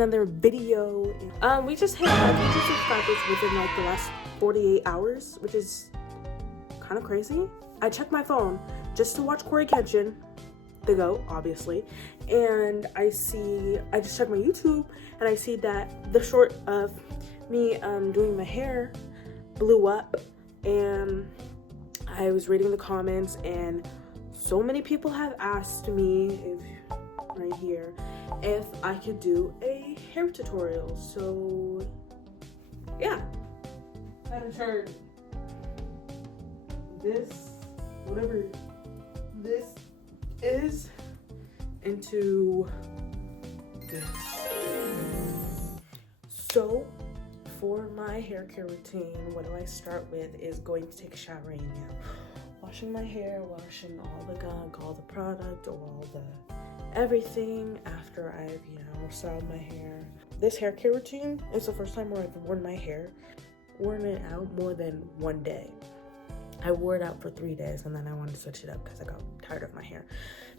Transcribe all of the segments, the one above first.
another video. We just hit 500 subscribers within like the last 48 hours, which is kind of crazy. I checked my phone just to watch Corey Kenshin, the GOAT, obviously, and I just checked my YouTube and I see that the short of me doing my hair blew up, and I was reading the comments and so many people have asked me right here if I could do a hair tutorial. So yeah, I had to turn this, whatever this is, into this. So for my hair care routine, what do I start with is going to take a shower right now. Washing my hair, washing all the gunk, all the product, all the everything after I've, styled my hair. This hair care routine is the first time where I've worn it out more than one day. I wore it out for 3 days and then I wanted to switch it up because I got tired of my hair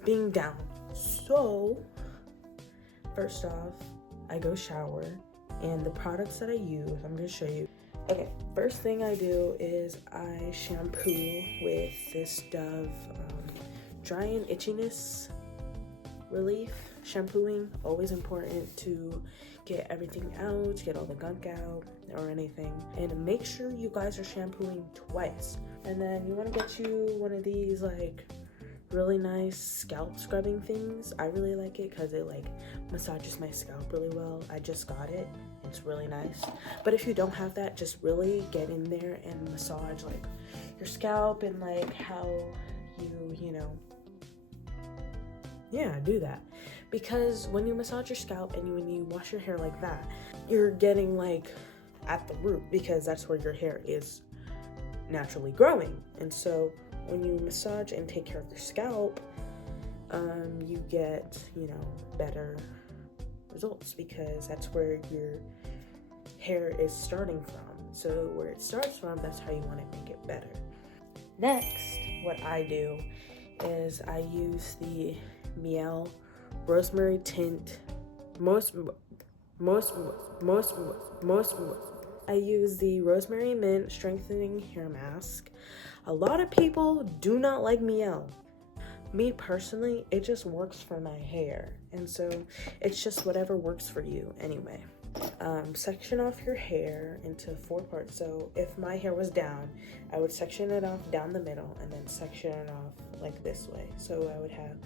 being down. So first off, I go shower, and the products that I use, I'm going to show you. Okay, first thing I do is I shampoo with this Dove dry and itchiness relief. Shampooing, always important to get everything out, get all the gunk out or anything. And make sure you guys are shampooing twice. And then you want to get you one of these like really nice scalp scrubbing things. I really like it because it like massages my scalp really well. I just got it. It's really nice. But if you don't have that, just really get in there and massage like your scalp and like how do that. Because when you massage your scalp and when you wash your hair like that, you're getting like at the root, because that's where your hair is naturally growing. And so when you massage and take care of your scalp, you get, better results, because that's where your hair is starting from. So where it starts from, that's how you want to make it better. Next, what I do is I use the Mielle Rosemary tint. I use the Rosemary Mint Strengthening Hair Mask. A lot of people do not like Mielle. Me personally, it just works for my hair, and so it's just whatever works for you anyway. Section off your hair into 4 parts. So if my hair was down, I would section it off down the middle and then section it off like this way. So I would have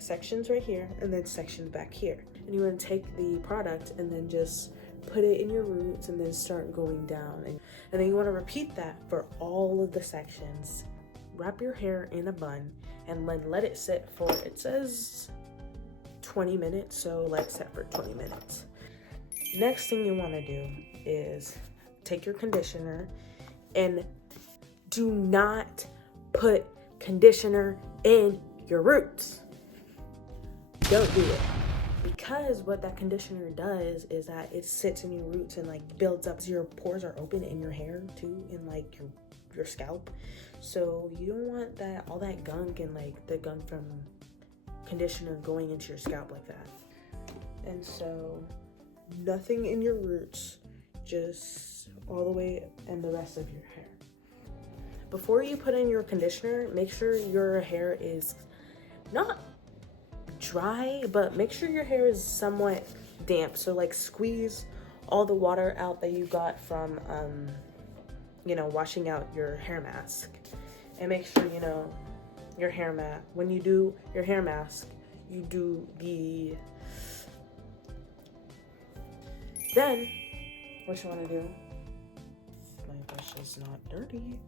sections right here and then sections back here. And you want to take the product and then just put it in your roots and then start going down. And then you want to repeat that for all of the sections. Wrap your hair in a bun and then let it sit for, it says 20 minutes, so let it sit for 20 minutes. Next thing you want to do is take your conditioner, and do not put conditioner in your roots. Don't do it. Because what that conditioner does is that it sits in your roots and like builds up. Your pores are open in your hair too, in like your scalp. So you don't want that, all that gunk and like the gunk from conditioner going into your scalp like that. And so nothing in your roots, just all the way and the rest of your hair. Before you put in your conditioner, make sure your hair is not dry, but make sure your hair is somewhat damp. So like squeeze all the water out that you got from washing out your hair mask, and make sure your hair mat, when you do your hair mask, you do the, then what you want to do, my brush is not dirty,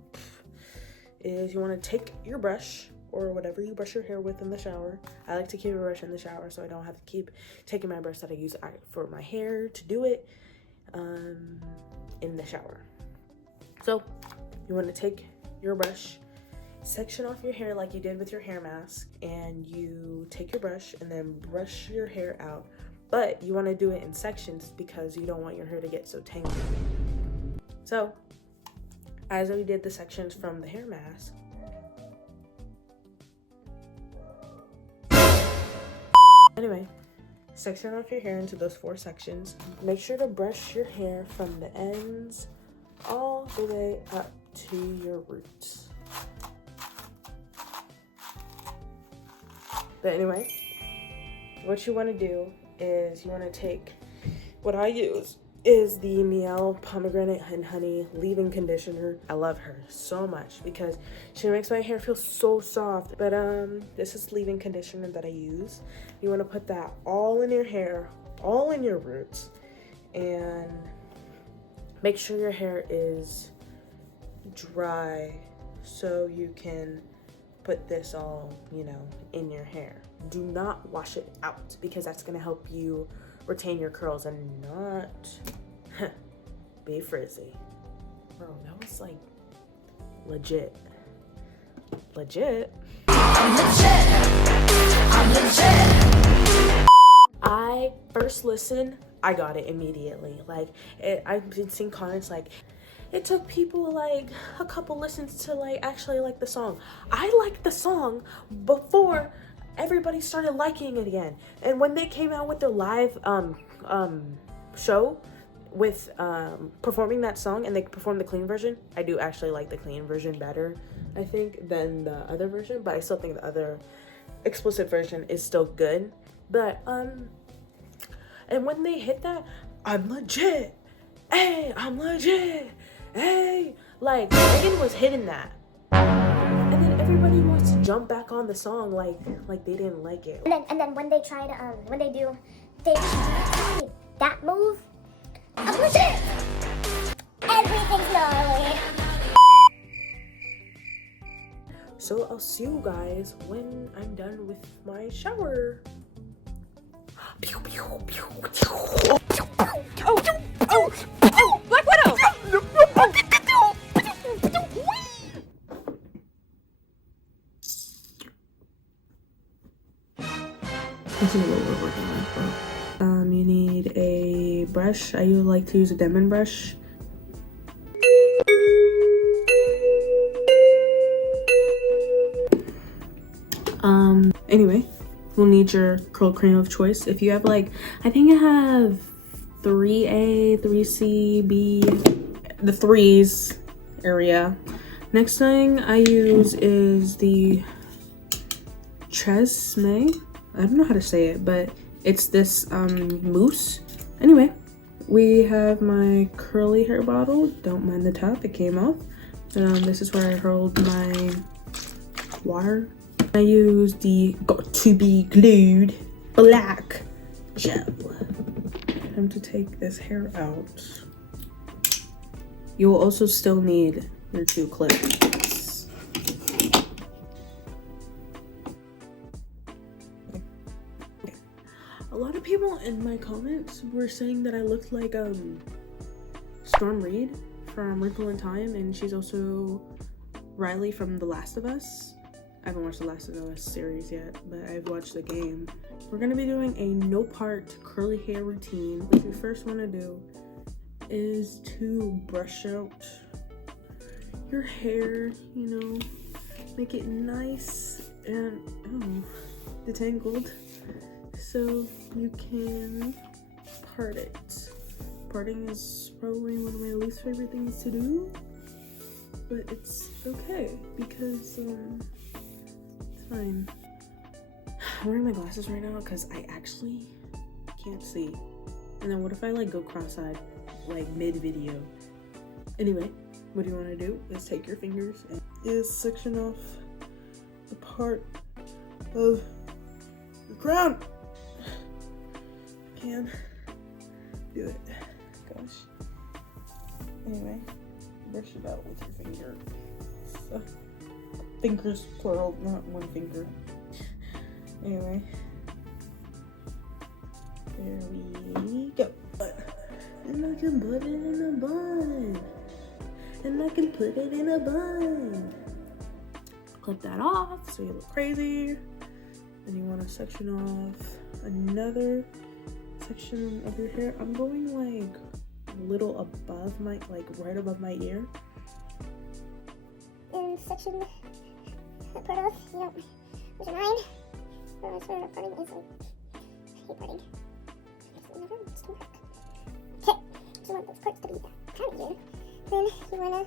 is you want to take your brush or whatever you brush your hair with in the shower. I like to keep a brush in the shower so I don't have to keep taking my brush that I use for my hair to do it in the shower. So you want to take your brush, section off your hair like you did with your hair mask, and you take your brush and then brush your hair out. But you want to do it in sections because you don't want your hair to get so tangled. So as we did the sections from the hair mask, anyway, section off your hair into those 4 sections. Make sure to brush your hair from the ends all the way up to your roots. But anyway, what you want to do is you want to take, what I use is the Mielle Pomegranate and Honey leave-in conditioner. I love her so much because she makes my hair feel so soft. But this is leave-in conditioner that I use. You want to put that all in your hair, all in your roots, and make sure your hair is dry so you can put this all, you know, in your hair. Do not wash it out because that's going to help you retain your curls and not be frizzy. Bro, that was like legit. I'm legit. I first listen, I got it immediately. Like I've been seeing comments like it took people like a couple listens to like actually like the song. I liked the song before everybody started liking it again. And when they came out with their live show with performing that song and they performed the clean version, I do actually like the clean version better, I think, than the other version, but I still think the other explicit version is still good. But and when they hit that, I'm legit, hey, I'm legit, hey, like Megan was hitting that. And then everybody wants to jump back on the song like they didn't like it. And then when they try to when they do that move, I'm legit. Everything's gnarly. So I'll see you guys when I'm done with my shower. Oh, Black Widow! This is what we're working with, bro. You need a brush. I like to use a Demon brush. Anyway, we'll need your curl cream of choice. If you have like, I think I have 3A, 3C, B, the 3s area. Next thing I use is the TRESemme. I don't know how to say it, but it's this mousse. Anyway, we have my curly hair bottle. Don't mind the top, it came off. This is where I hold my water. I use the got to be glued black gel. Time to take this hair out. You will also still need your 2 clips. A lot of people in my comments were saying that I looked like Storm Reed from Wrinkle in Time, and she's also Riley from The Last of Us. I haven't watched The Last of Us series yet, but I've watched the game. We're gonna be doing a no-part curly hair routine. What you first wanna do is to brush out your hair, you know, make it nice and detangled so you can part it. Parting is probably one of my least favorite things to do, but it's okay because it's fine. I'm wearing my glasses right now because I actually can't see. And then what if I like go cross-eyed like mid-video? Anyway, what you want to do is take your fingers and section off the part of your crown. I can do it. Gosh. Anyway, brush it out with your finger. So, fingers plural, not one finger. Anyway, there we go. And I can put it in a bun. And I can put it in a bun. Clip that off so you look crazy. Then you want to section off another section of your hair. I'm going like a little above my, like right above my ear. And section the part off, you know, would you mind? I swear parting is like, I hate parting. in the roots to work. Okay, so you want those parts to be out here. Then you wanna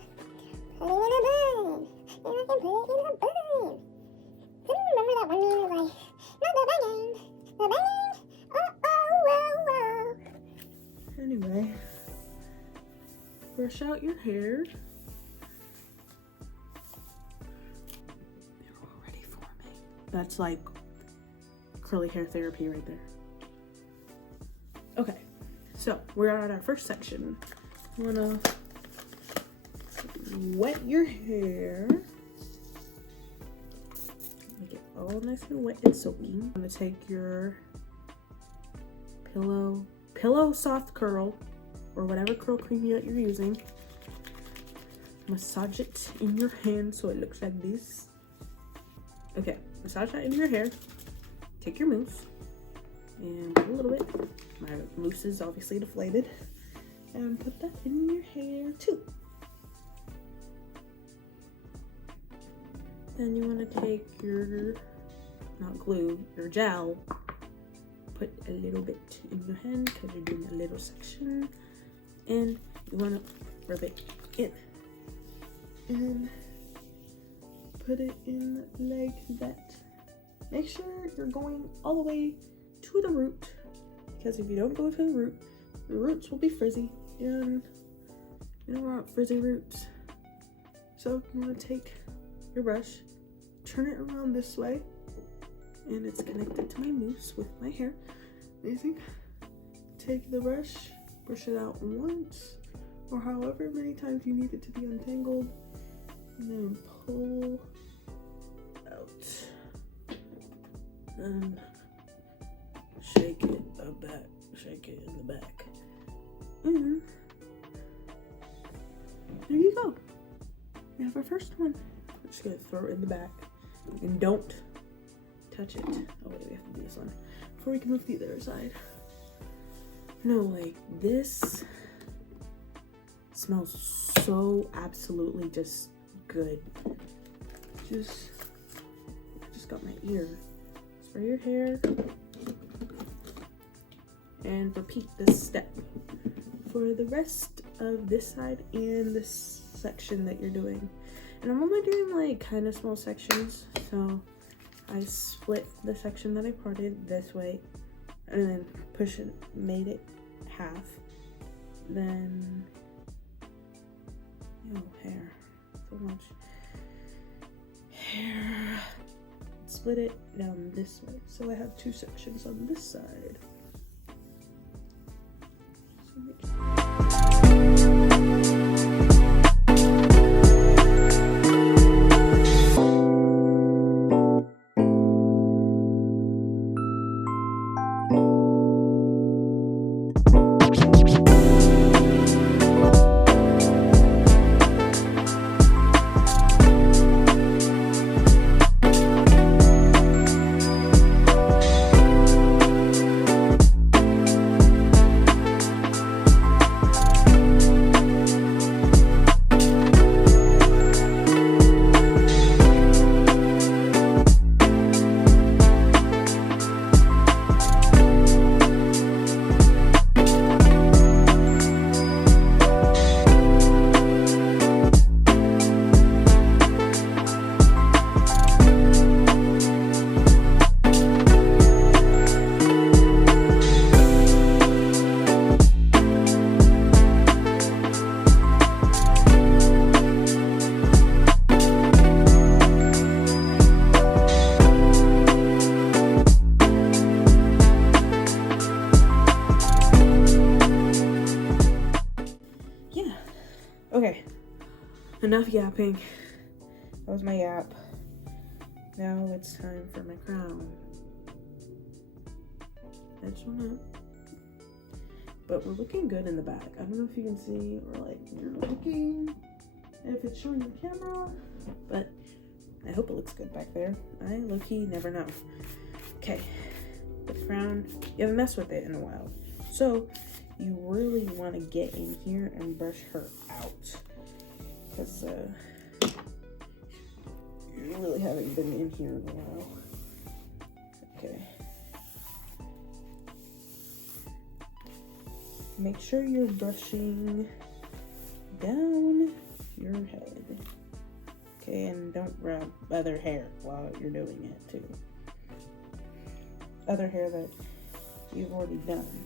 put it in a bun. And I can put it in a bun. Then remember that one meme is like, not the banging, the banging. Oh, whoa. Anyway, brush out your hair. They're already forming. That's like curly hair therapy right there. Okay, so we're at our first section. You wanna wet your hair. Make it all nice and wet and soaking. I'm gonna take your pillow soft curl or whatever curl cream that you're using. Massage it in your hand so it looks like this. Okay, massage that into your hair. Take your mousse and put a little bit. My mousse is obviously deflated. And put that in your hair too. Then you want to take your, not glue, your gel. Put a little bit in your hand because you're doing a little section. And you want to rub it in. And put it in like that. Make sure you're going all the way to the root, because if you don't go to the root, your roots will be frizzy, and you don't want frizzy roots. So you want to take your brush, turn it around this way, and it's connected to my mousse with my hair. Amazing. Take the brush, brush it out once, or however many times you need it to be untangled, and then pull out. And shake it back, shake it in the back. And there you go. We have our first one. We're just gonna throw it in the back. And don't touch it. Oh wait, we have to do this one before we can move to the other side. No, like this smells so absolutely just good. I just got my ear. Spray your hair and repeat this step for the rest of this side and this section that you're doing. And I'm only doing like kind of small sections, so I split the section that I parted this way and then made it half. Then, oh, hair, so much hair. Split it down this way, so I have two sections on this side. Okay, enough yapping. That was my yap. Now it's time for my crown. Edge one up. But we're looking good in the back. I don't know if you can see or like you're looking, if it's showing the camera, but I hope it looks good back there. I low-key never know. Okay, the crown, you haven't messed with it in a while. So you really want to get in here and brush her out, because you really haven't been in here in a while. Okay. make sure you're brushing down your head. Okay, and don't grab other hair while you're doing it too. Other hair that you've already done.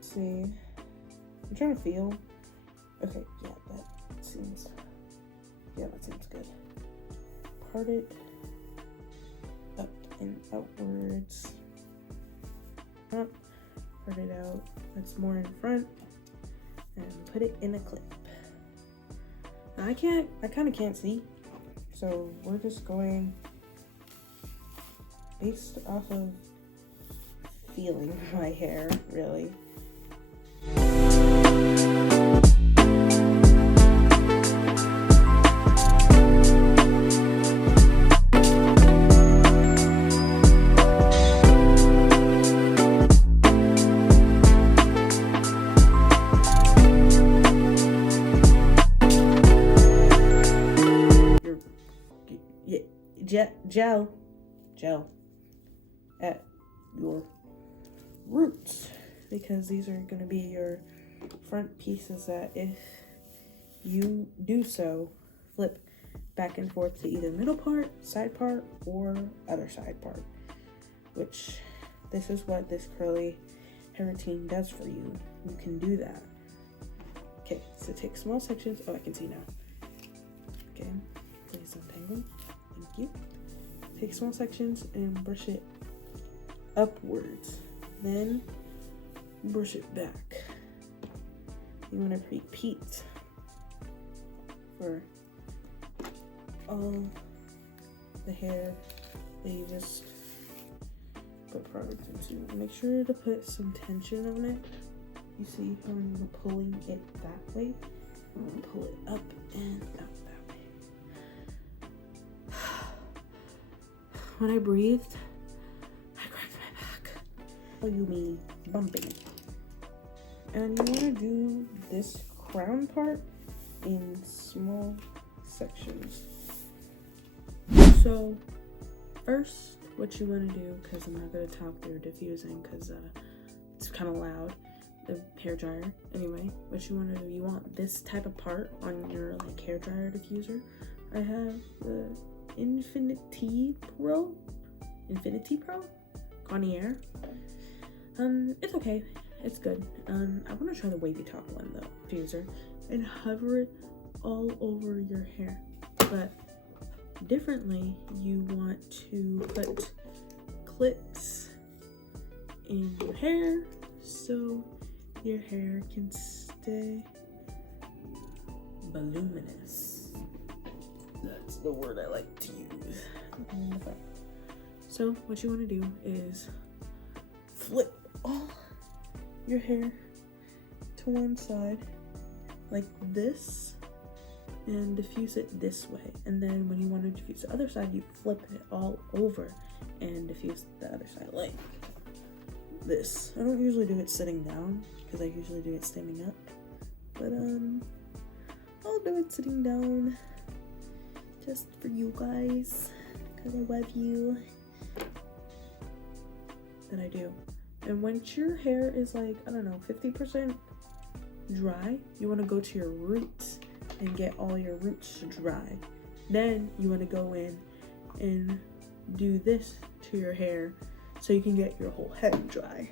See, I'm trying to feel. Okay, yeah, that seems good. Part it up and outwards. Up, part it out. That's more in front, and put it in a clip. Now I kind of can't see, so we're just going based off of feeling my hair, really. Gel at your roots, because these are going to be your front pieces that, if you do so, flip back and forth to either middle part, side part, or other side part, which this is what this curly hair routine does for you. You can do that. Okay, so take small sections. Oh, I can see now. Okay, please untangle. Thank you. Take small sections and brush it upwards. Then brush it back. You want to repeat for all the hair that you just put products into. Make sure to put some tension on it. You see how I'm pulling it that way? Pull it up and out that way. When I breathed, I cracked my back. Oh, you mean bumping. And you want to do this crown part in small sections. So first, what you want to do, because I'm not going to talk through diffusing because it's kind of loud, the hair dryer. Anyway, what you want to do, you want this type of part on your like hair dryer diffuser. I have the Infinity Pro Garnier. It's okay, it's good. I want to try the wavy top one though, diffuser, and hover it all over your hair. But differently, you want to put clips in your hair so your hair can stay voluminous. That's the word I like to use. So what you want to do is flip all your hair to one side like this and diffuse it this way, and then when you want to diffuse the other side, you flip it all over and diffuse the other side like this. I don't usually do it sitting down because I usually do it standing up, but I'll do it sitting down just for you guys because I love you. That I do. And once your hair is like, I don't know, 50% dry, you want to go to your roots and get all your roots dry. Then you want to go in and do this to your hair so you can get your whole head dry.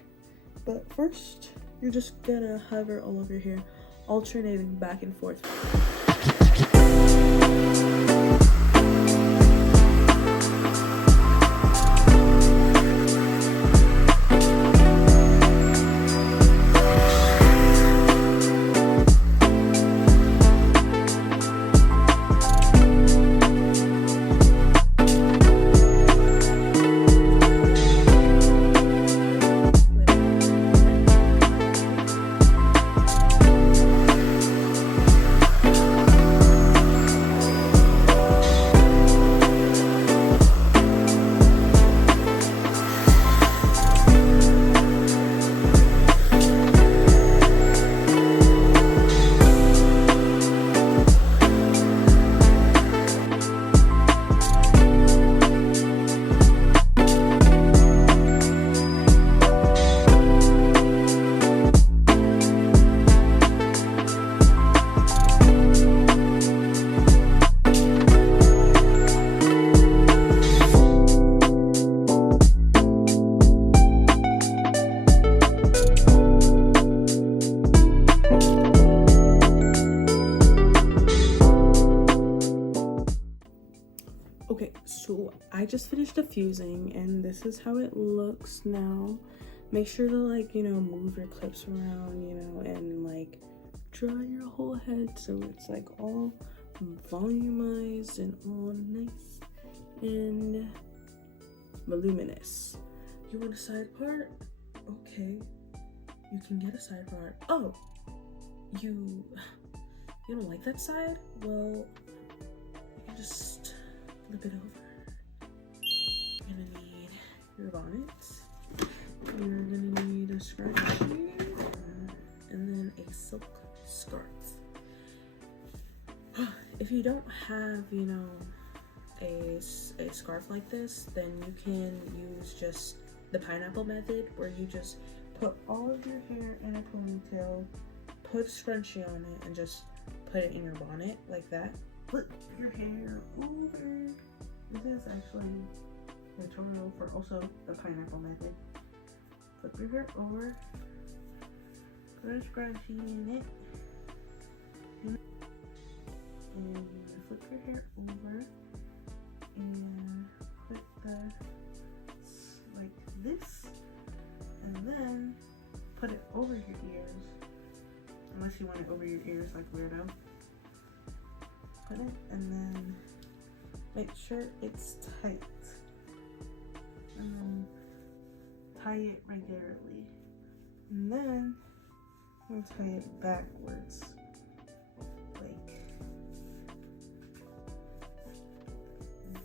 But first, you're just gonna hover all over your hair, alternating back and forth. So I just finished diffusing and this is how it looks now. Make sure to like, you know, move your clips around, you know, and like dry your whole head so it's like all volumized and all nice and voluminous. You want a side part? Okay, you can get a side part. Oh, you don't like that side? Well, you can just flip it over. You're gonna need your bonnet. You're gonna need a scrunchie and then a silk scarf. If you don't have, you know, a scarf like this, then you can use just the pineapple method, where you just put all of your hair in a ponytail, put a scrunchie on it, and just put it in your bonnet like that. Flip your hair over. This is actually a tutorial for also the pineapple method. Flip your hair over, put a scrunchie in it, and flip your hair over and put the like this, and then put it over your ears, unless you want it over your ears like weirdo. Put it and then make sure it's tight, and then tie it regularly, and then we'll tie it backwards like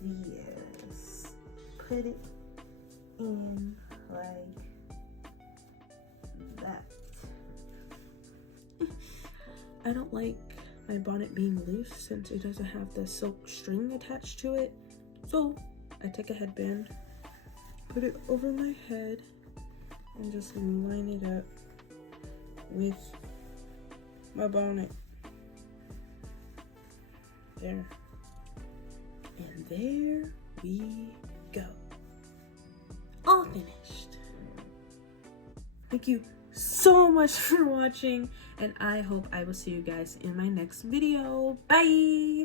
this. Put it in like that. I don't like my bonnet being loose since it doesn't have the silk string attached to it, so I take a headband, put it over my head, and just line it up with my bonnet. There. And there we go. All finished. Thank you so much for watching, and I hope I will see you guys in my next video. Bye!